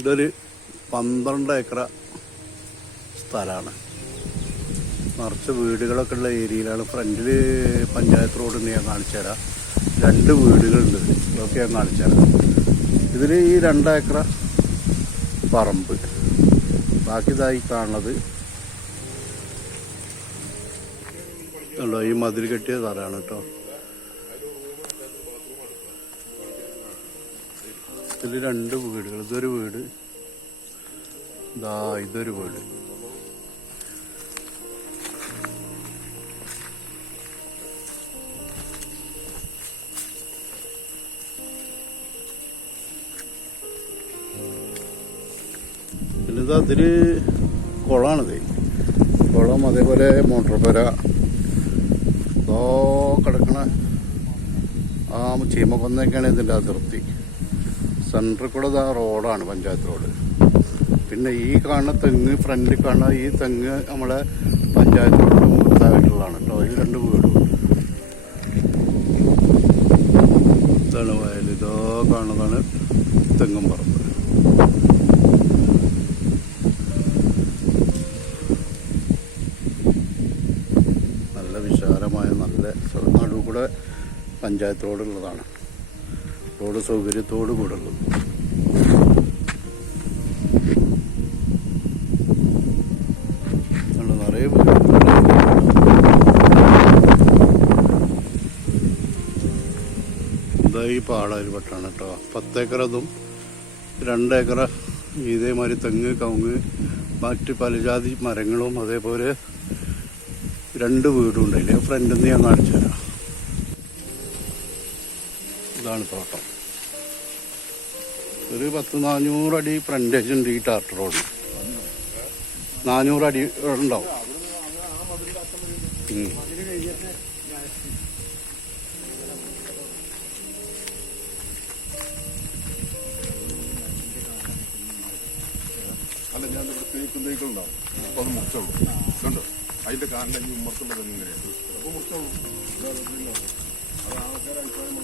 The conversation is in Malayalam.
ഇതൊരു 12 ഏക്കർ സ്ഥലമാണ്. നിറച്ച് വീടുകളൊക്കെ ഉള്ള ഏരിയയിലാണ്. ഫ്രണ്ടിൽ പഞ്ചായത്ത് റോഡ് ഞാൻ കാണിച്ചു തരാം. 2 വീടുകളുണ്ട്. ഇതൊക്കെ ഞാൻ കാണിച്ചു തരാം. ഇതിൽ ഈ 2 ഏക്കർ പറമ്പ്, ബാക്കി ഇതായി കാണുന്നത് ഉണ്ടോ ഈ മതിൽ കെട്ടിയ തറയാണ് കേട്ടോ. ഇതിൽ 2 വീടുകൾ. ഇതൊരു വീട്, ഇതൊരു വീട്. പിന്നെ അതില് കുളമാണിത്. കുളം, അതേപോലെ മോട്ടോർ പുര കിടക്കണ ആ ചീമക്കൊന്നൊക്കെയാണ് ഇതിൻ്റെ അതിർത്തി. സെൻറ്ററിൽ കൂടെ റോഡാണ്, പഞ്ചായത്ത് റോഡ്. പിന്നെ ഈ കാണുന്ന തെങ്ങ്, ഫ്രണ്ടിൽ കാണുന്ന ഈ തെങ്ങ് നമ്മളെ പഞ്ചായത്ത് റോഡിന് മുഖത്തായിട്ടുള്ളതാണ് കേട്ടോ. ഈ 2 വീടും ഇതാണ് വയൽ. ഇതോ കാണുന്നതാണ് തെങ്ങും പറമ്പ്. നല്ല വിശാലമായ, നല്ല നടുവ് കൂടെ പഞ്ചായത്ത് റോഡുള്ളതാണ്. റോഡ് സൗകര്യത്തോടു കൂടെ ഉള്ളത്. നിറയെ ഇതാ ഈ പാടാരിപ്പട്ടാണ് കേട്ടോ. 10 ഏക്കർ അതും 2 ഏക്കർ ഇതേമാതിരി തെങ്ങ്, കവുങ്ങ്, മറ്റ് പലജാതി മരങ്ങളും, അതേപോലെ 2 വീടും ഉണ്ടായില്ലേ. ഫ്രണ്ടിൽ നിന്ന് ഞാൻ കാണിച്ചു തരാം. ഇതാണ് തോട്ടം. ഒരു 400 അടി ഫ്രണ്ടേജ് ഉണ്ട് ഈ ടാർ റോഡ്. 400 അടി ഉണ്ടാവും. അല്ല, ഞാൻ തേക്കുണ്ടാവും. അപ്പോൾ അത് മുറിച്ചുള്ളൂ. ഇതുണ്ട് അതിന്റെ കാലിന്റെ ഉമ്മർത്തുള്ളത് എങ്ങനെയാണ്? അപ്പോൾ മുറിച്ചുള്ളൂ. അത് ആൾക്കാരെ അഭിപ്രായം